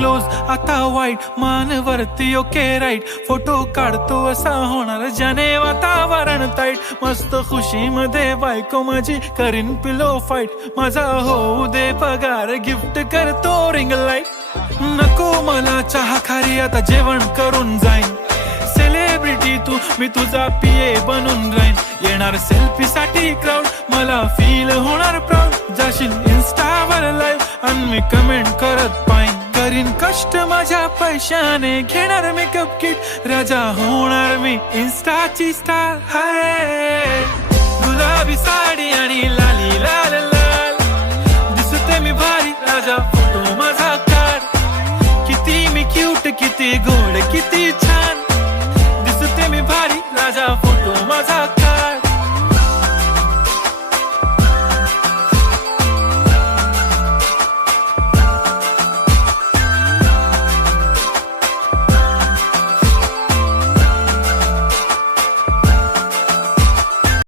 close आता वाईट मान वरती ओके राईट फोटो काढतो असा होणार ज्याने वातावरण ताईट मस्त खुशी मध्ये बायको माझी करीन पिलो फाईट माझा होऊ दे पगार गिफ्ट करतो रिंग लाईट नको मला चहा खारी आता जेवण करून जाईन सेलिब्रिटी तू मी तुझा पिये बनून राहीन येणार सेल्फी साठी क्राऊड मला फील होणार प्राऊड जाशील इन्स्टावर लाईव्ह आणि मी कमेंट करत पाईन करीन कष्ट माझ्या पैशाने घेणार मेकअप किट राजा होणार मी इन्स्टाची स्टार हाय गुलाबी साडी आणि लाली लाल लाल दिसते मी भारी राजा फोटो माझा काढ किती मी क्यूट किती गो